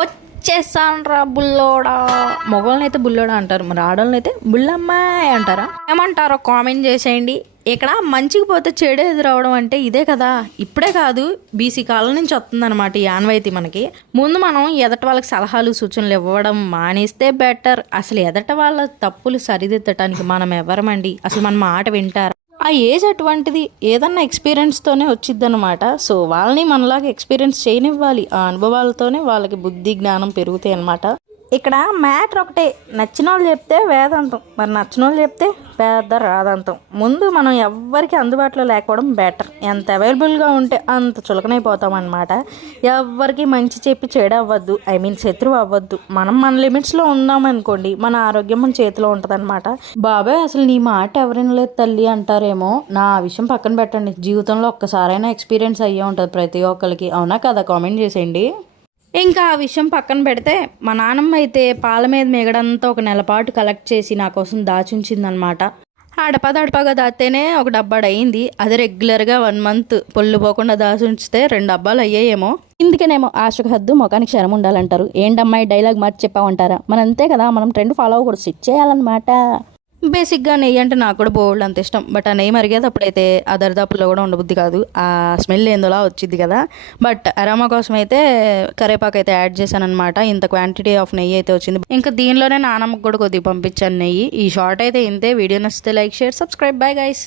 వచ్చేసాను రా బుల్లోడా. మగవాళ్ళనైతే బుల్లోడా అంటారు, మరి ఆడవాళ్ళనైతే బుల్లమ్మాయి అంటారా? ఏమంటారో కామెంట్ చేసేయండి. ఇక్కడ మంచికి పోతే చెడు ఎదురవడం అంటే ఇదే కదా. ఇప్పుడే కాదు, బీసీ కాలం నుంచి వస్తుందన్నమాట ఈ ఆనవాయితీ మనకి. ముందు మనం ఎదట వాళ్ళకి సలహాలు సూచనలు ఇవ్వడం మానేస్తే బెటర్. అసలు ఎదట వాళ్ళ తప్పులు సరిదిద్దటానికి మనం ఎవరమండి? అసలు మన మాట వింటారా? ఆ ఏజ్ అటువంటిది, ఏదన్నా ఎక్స్పీరియన్స్తోనే వచ్చిద్ది అనమాట. సో వాళ్ళని మనలాగా ఎక్స్పీరియన్స్ చేయనివ్వాలి. ఆ అనుభవాలతోనే వాళ్ళకి బుద్ధి జ్ఞానం పెరుగుతాయి అనమాట. ఇక్కడ మ్యాటర్ ఒకటే, నచ్చిన వాళ్ళు చెప్తే వేదాంతం, మరి నచ్చిన వాళ్ళు చెప్తే పెద్ద రాదాంతం. ముందు మనం ఎవ్వరికి అందుబాటులో లేకపోవడం బెటర్. ఎంత అవైలబుల్గా ఉంటే అంత చులకనైపోతాం అనమాట. ఎవ్వరికి మంచి చెప్పి చెడు అవ్వద్దు, శత్రువు అవ్వద్దు. మనం మన లిమిట్స్లో ఉన్నామనుకోండి, మన ఆరోగ్యం మన చేతిలో ఉంటుంది అనమాట. బాబాయ్ అసలు నీ మాట ఎవరైనా లేదు తల్లి అంటారేమో, నా విషయం పక్కన పెట్టండి. జీవితంలో ఒక్కసారైనా ఎక్స్పీరియన్స్ అయ్యే ఉంటుంది ప్రతి ఒక్కరికి, అవునా కదా? కామెంట్ చేసేయండి. ఇంకా ఆ విషయం పక్కన పెడితే, మా నాన్నమ్మ అయితే పాల మీద మిగడంతా ఒక నెలపాటు కలెక్ట్ చేసి నా కోసం దాచుంచిందనమాట. అడపగా దాస్తేనే ఒక డబ్బాడు అయింది. అది రెగ్యులర్గా 1 మంత్ పొల్లు పోకుండా దాచి ఉంచితే 2 డబ్బాలు అయ్యాయేమో. ఇందుకేనేమో ఆశకు హద్దు ముఖానికి శరం ఉండాలంటారు. ఏంటమ్మాయి డైలాగ్ మార్చి చెప్పామంటారా? మన అంతే కదా, మనం ట్రెండ్ ఫాలో అవ్వకూడదు, స్టిచ్ చేయాలన్నమాట. బేసిక్గా నెయ్యి అంటే నాకు కూడా బోల్డ్ అంత ఇష్టం. బట్ ఆ నెయ్యి మరిగేటప్పుడైతే ఆ దరిదాపుల్లో కూడా ఉండబుద్ధి కాదు. ఆ స్మెల్ ఏందోలా వచ్చింది కదా. బట్ అరోమా కోసం అయితే కరేపాకు అయితే యాడ్ చేశాను అనమాట. ఇంత క్వాంటిటీ ఆఫ్ నెయ్యి అయితే వచ్చింది. ఇంకా దీనిలోనే నానమ్మకు కూడా కొద్దిగా పంపించాను నెయ్యి. ఈ షార్ట్ అయితే ఇంతే. వీడియో నచ్చితే like, share, subscribe. Bye guys.